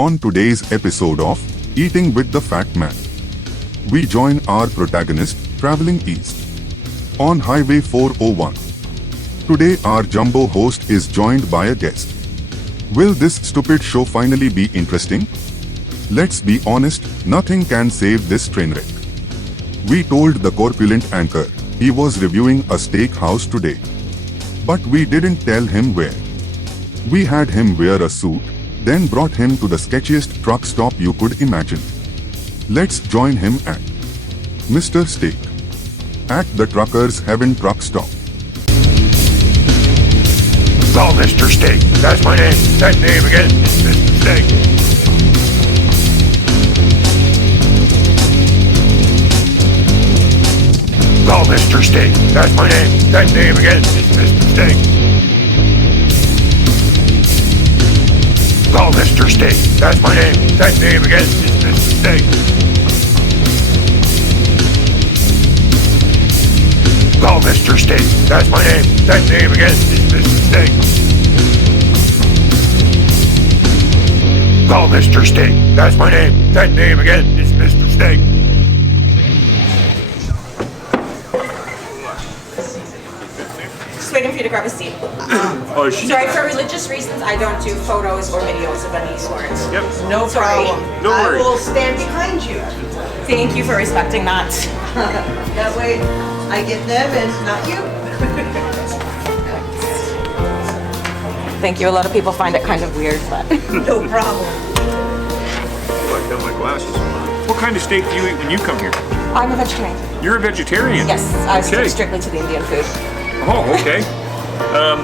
On today's episode of Eating with the Fat Man, we join our protagonist traveling east on Highway 401. Today our jumbo host is joined by a guest. Will this stupid show finally be interesting? Let's be honest, nothing can save this train wreck. We told the corpulent anchor he was reviewing a steakhouse today, but we didn't tell him where. We had him wear a suit, then brought him to the sketchiest truck stop you could imagine. Let's join him at Mr.steak at the Trucker's Heaven truck stop. Call Mr.steak. That's my name. That name again is Mr.steak. Call Mr.steak. That's my name. That name again is Mr.steak. Call Mr.steak. That's my name. That name again is Mr.steak. Call Mr.steak. That's my name. That name again is Mr.steak. Call Mr.steak. That's my name. That name again is Mr.steak. Just waiting for you to grab a seat. Sorry, for religious reasons, I don't do photos or videos of any sort. Yep. No problem. No I worries. will stand behind you. Thank you for respecting that. That way I get them and not you. Thank you. A lot of people find it kind of weird, but No problem. I got my glasses. What kind of steak do you eat when you come here? I'm a vegetarian. You're a vegetarian? Yes, I stick Okay. strictly to the Indian food. Oh, okay.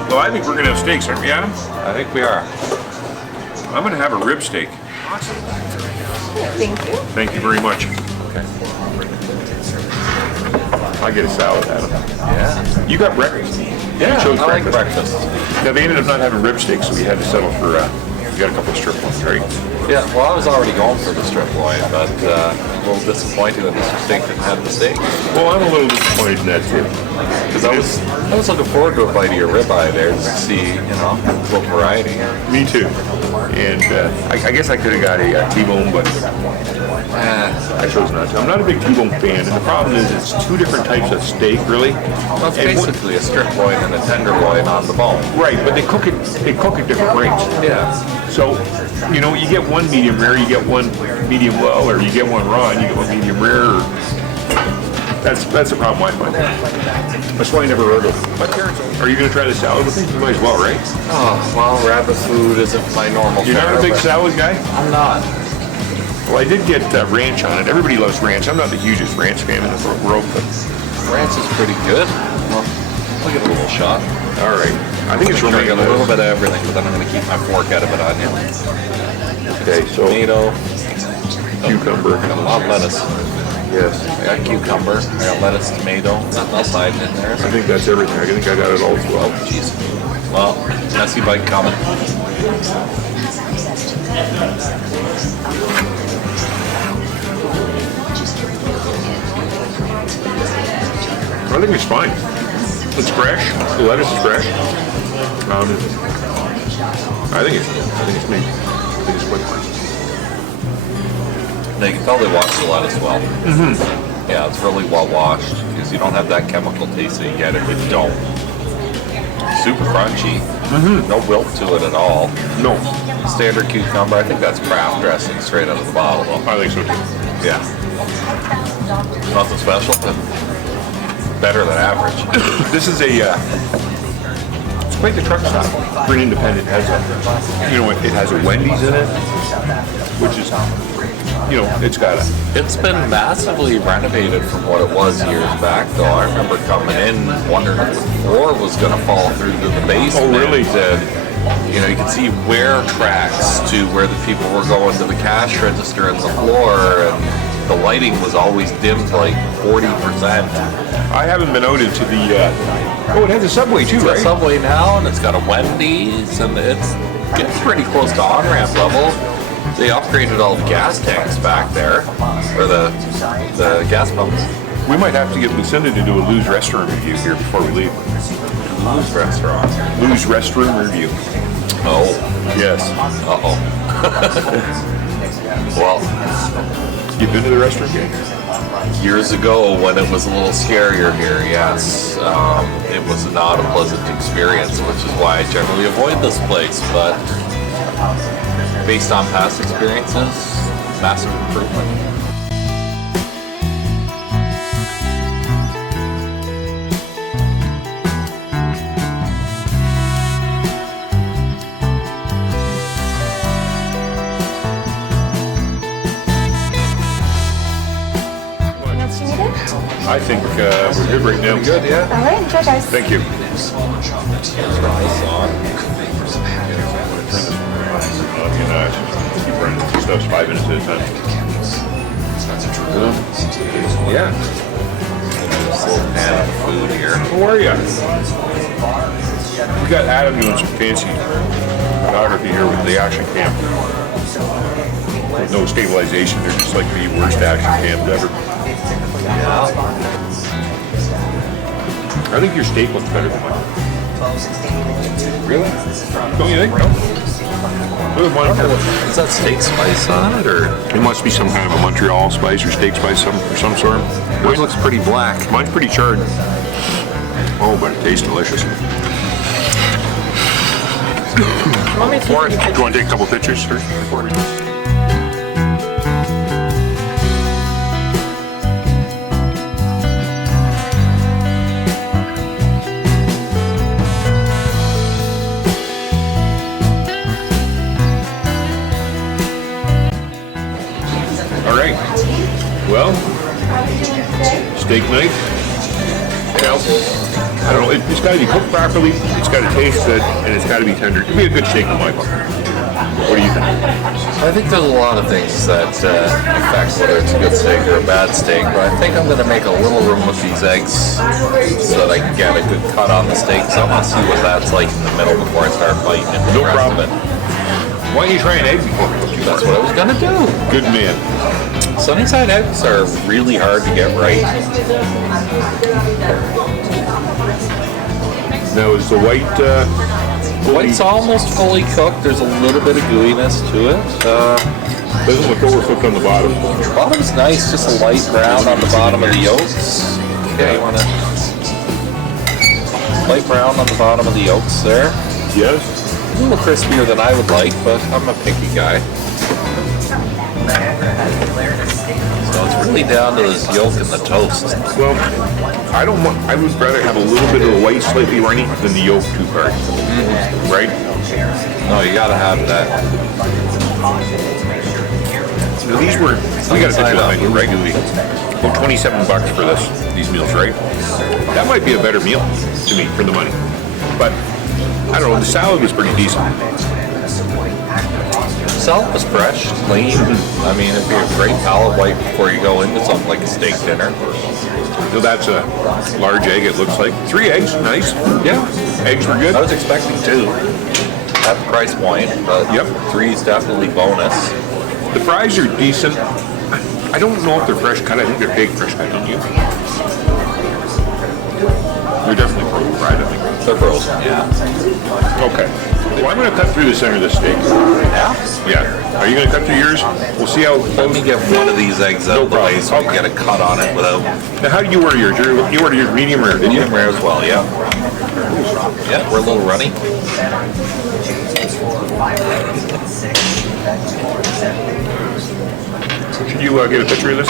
Well, I think we're going to have steaks, aren't we, Adam? I think we are. I'm going to have a rib steak. Thank you. Thank you very much. Okay. I get a salad, Adam. Yeah. You got breakfast? Yeah, You chose I like breakfast. Now, they ended up not having rib steak, so we had to settle for, we got a couple of strip ones, right? Yeah, well, I was already going for the strip loin, but I'm a little disappointed that Mr. Steak didn't have the steak. Well, I'm a little disappointed in that, too. Because I was looking forward to a bite of your ribeye there to see, a little variety. Me too. And I guess I could have got a T-bone, but I chose not to. I'm not a big T-bone fan, and the problem is it's two different types of steak, really. Well, it's And basically a strip loin and a tenderloin on the bone. right, but they cook at different rates. Yeah. So, you get one medium rare, you get one medium well, or you get one raw and you get one medium rare. That's the problem I find. That's why I never ordered it. But are you going to try the salad with me? You might as well, right? Oh, well, rabbit food isn't my normal You're not fare, a big but salad guy? I'm not. Well, I did get ranch on it. Everybody loves ranch. I'm not the hugest ranch fan in the world, but Ranch is pretty good. Well, I'll give it a little shot. all right. I think it's Try really a little bit of everything, but then I'm going to keep my fork out of it on you. Okay, so Tomato, cucumber. got a lot of lettuce. Yes. I got cucumber, I got lettuce, tomato, nothing else hiding in there. I think that's everything. I think I got it all as well. Jeez. Well, messy bite coming. I think it's fine. It's fresh. The lettuce is fresh. I think it's me. I think it's quite fine. Now you can tell they washed the lettuce well. Mm-hmm. Yeah, it's really well washed because you don't have that chemical taste that you get if you don't. Super crunchy. Mm-hmm. No wilt to it at all. No, Standard cucumber. I think that's craft dressing straight out of the bottle. Though. I think so too. Yeah. Nothing special, but better than average. This is it's quite the truck stop for an independent. It has it has a Wendy's in it, which is, it's got a. It's been massively renovated from what it was years back, though. I remember coming in wondering if the floor was going to fall through to the basement. Oh, really? And, you could see wear tracks to where the people were going to the cash register in the floor, and the lighting was always dimmed like 40%. I haven't been out into the. It has a Subway too, It's got right? a Subway now, and it's got a Wendy's, and it's getting pretty close to on-ramp level. They upgraded all the gas tanks back there, or the gas pumps. We might have to get Lucinda to do a Lou's Restroom review here before we leave. Lou's restaurant. Lou's Restroom review. Oh, Yes. uh-oh. Well, You been to the restroom game? years ago when it was a little scarier here, yes, it was not a pleasant experience, which is why I generally avoid this place. But based on past experiences, massive improvement. I think we're good right now. Good, yeah. All right, enjoy, guys. Thank you. Turn this on. Keep running stuff's 5 minutes at a time. Yeah. This little pan of food here. How are you? We got Adam doing some fancy photography here with the action cam. With no stabilization, they're just like the worst action cams ever. Yeah. I think your steak looks better than mine. Really? Don't you think? No. Look at mine. Is that steak spice on it, or? It must be some kind of a Montreal spice or steak spice of some sort. Yours looks pretty black. Mine's pretty charred. Oh, but it tastes delicious. Do you want to take a couple pictures first? All right. Well, steak knife. Now, I don't know. It's got to be cooked properly. It's got to taste good, and it's got to be tender. It'd be a good steak in my book. What do you think? I think there's a lot of things that affect whether it's a good steak or a bad steak, but I think I'm going to make a little room with these eggs so that I can get a good cut on the steak. So I want to see what that's like in the middle before I start biting into No the rest problem. of it. Why don't you try an egg before we cook you? That's what I was going to do. Good man. Sunnyside eggs are really hard to get right. Now, is the white... White's almost fully cooked. There's a little bit of gooiness to it. Doesn't look overcooked on the bottom. Bottom's nice, just a light brown on the bottom of the yolks. Okay, you want to light brown on the bottom of the yolks there. Yes. A little crispier than I would like, but I'm a picky guy. So it's really down to this yolk and the toast. Well, I don't want... I would rather have a little bit of the white slightly runny than the yolk too hard. Mm-hmm. Right? No, you gotta have that. Now these were... We got a picture of the menu, right? About $27 for these meals, right? That might be a better meal to me for the money. But, I don't know, the salad was pretty decent. Salad was fresh, clean. I mean, it'd be a great palate wipe before you go into something like a steak dinner. So that's a large egg, it looks like. 3 eggs, nice. Yeah. Eggs were good. I was expecting 2 at the price point, but Yep. 3 is definitely bonus. The fries are decent. I don't know if they're fresh cut. I think they're baked fresh cut, don't you? They're definitely frozen fried, I think. They're frozen, yeah. Okay. Well, I'm going to cut through the center of the steak. Yeah? Yeah. Are you going to cut through yours? We'll see how Let me get one of these eggs out of the way so I can get a cut on it without Now, how do you order yours? You order yours medium rare, didn't you? medium rare as well, yeah. Yeah, we're a little runny. Should you get a picture of this,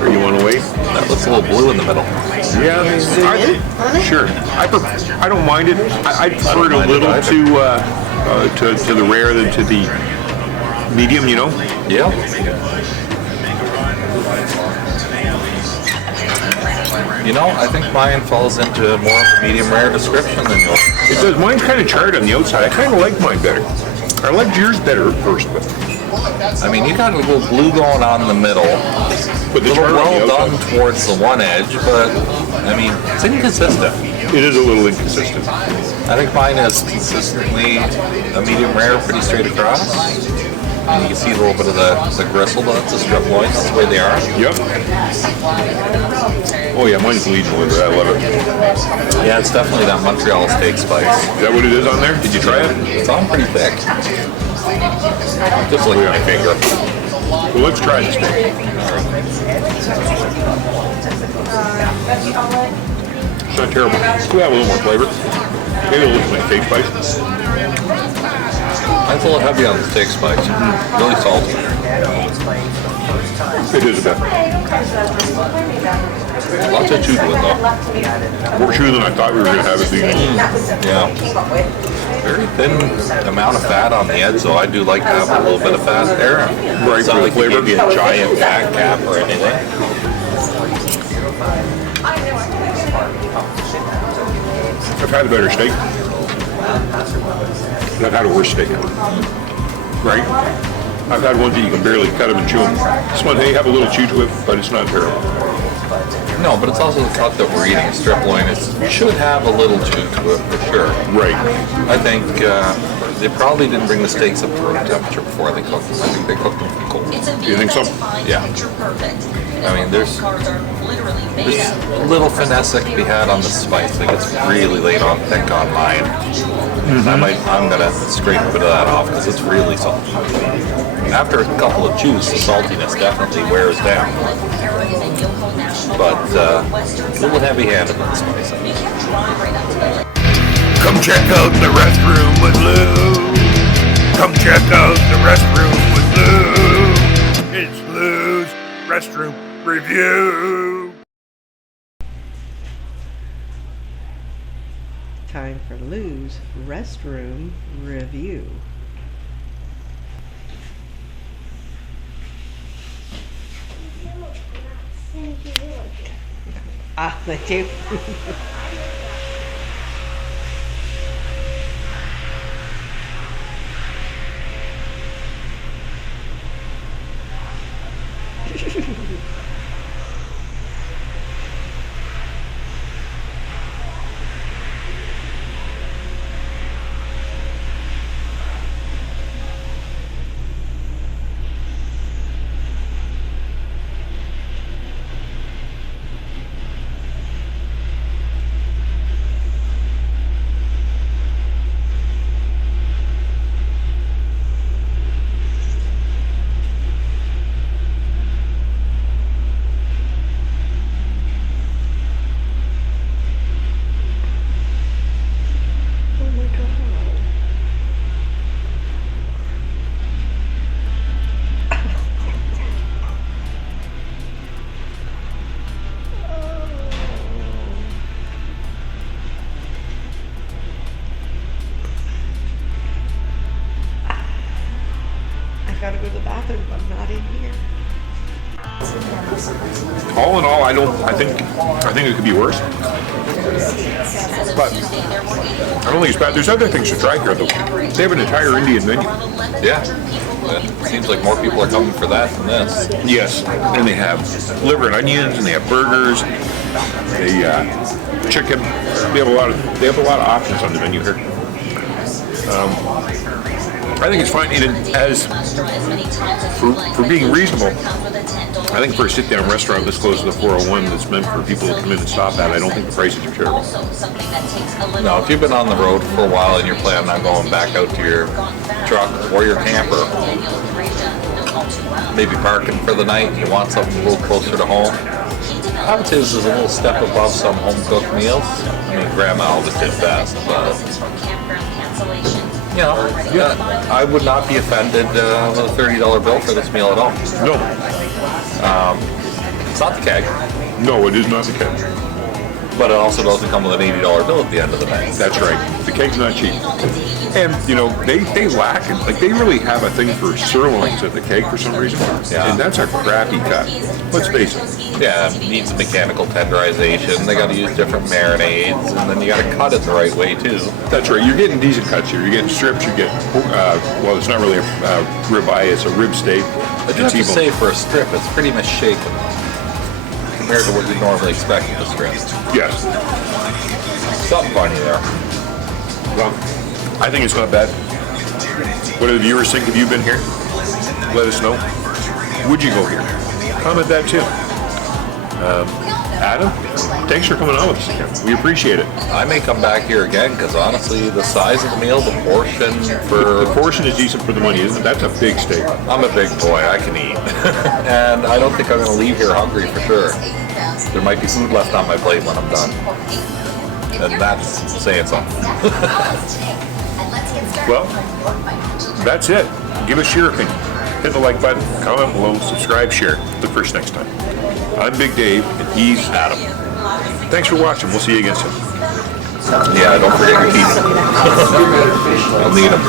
or you want to wait? That looks a little blue in the middle. Yeah, sure. I don't mind it. I prefer it a mind it little either. to the rare than to the medium. You know. Yeah. You know, I think mine falls into more of a medium rare description than yours. It does. Mine's kind of charred on the outside. I kind of like mine better. I liked yours better at first, but I mean, you got a little blue going on in the middle. But A little well done towards the one edge, but I mean, it's inconsistent. It is a little inconsistent. I think mine is consistently a medium rare, pretty straight across. And you can see a little bit of the gristle, but that's the strip loin. That's the way they are. Yep. Oh yeah, mine's bleeding a little bit. I love it. Yeah, it's definitely that Montreal steak spice. Is that what it is on there? Did you try it? It's on pretty thick. Just like my finger. Well, let's try this thing. It's not terrible. We have a little more flavor. Maybe a little bit of steak spice. It's a little heavy on the steak spice. Really salty. It is a bit. Lots of chew to it though. More chew than I thought we were going to have at the beginning. Yeah. Very thin amount of fat on the edge, so I do like to have a little bit of fat there. Right, It's not for the like you flavor. give you a giant fat cap or anything. I've had a better steak. I've had a worse steak. Right? I've had ones that you can barely cut them and chew them. This one, hey, have a little chew to it, but it's not terrible. No, but it's also the cut that we're eating. Strip loin should have a little chew to it for sure. Right. I think they probably didn't bring the steaks up to room temperature before they cooked them. I think they cooked them from cold. Do you think so? Yeah. I mean, there's a little finesse that can be had on the spice. Like it's really laid on thick on mine. I'm gonna scrape a bit of that off because it's really salty. After a couple of chews, the saltiness definitely wears down. But a little heavy-handed with the spice. Come check out the restroom with Lou. Come check out the restroom with Lou. It's Lou's Restroom Review. Time for Lou's Restroom Review. Thank you. Gotta go to the bathroom, but I'm not in here. All in all, I think it could be worse. But I don't think it's bad. There's other things to try here, though. They have an entire Indian menu. Yeah. It seems like more people are coming for that than this. Yes, and they have liver and onions, and they have burgers, they chicken. They have a lot of options on the menu here. I think it's fine, and as for being reasonable, I think for a sit-down restaurant this close to the 401 that's meant for people to come in and stop at, I don't think the prices are terrible. No, if you've been on the road for a while and you're planning on going back out to your truck or your camper, maybe parking for the night, you want something a little closer to home, I would say this is a little step above some home-cooked meals. I mean, Grandma always did best, but you know, I would not be offended with a $30 bill for this meal at all. No. It's not the keg, No, it is not the keg. but it also doesn't come with an $80 bill at the end of the night. That's right. The keg's not cheap. And, you know, they lack it. Like, they really have a thing for sirloins at the keg for some reason. Yeah. And that's a crappy cut. Let's face it. Yeah, it needs mechanical tenderization. They got to use different marinades, and then you got to cut it the right way too. That's right. You're getting decent cuts here. You're getting strips. You get, well, it's not really a ribeye. It's a rib steak. I do have to say, for a strip, it's pretty misshapen compared to what you normally expect with a strip. Yes. Something funny there. Well, I think it's not bad. What do the viewers think? Have you been here? let us know. Would you go here? Comment that too. Adam, thanks for coming on with us again. We appreciate it. I may come back here again because honestly, the size of the meal, the portion for... The portion is decent for the money, isn't it? That's a big steak. I'm a big boy, I can eat. And I don't think I'm going to leave here hungry for sure. There might be food left on my plate when I'm done. And that's saying something. Well, that's it. Give us your opinion. Hit the like button, comment below, subscribe, share. Look for us next time. I'm Big Dave, and he's Adam. Thanks for watching. We'll see you again soon. Yeah, don't forget your teeth. I'll need them.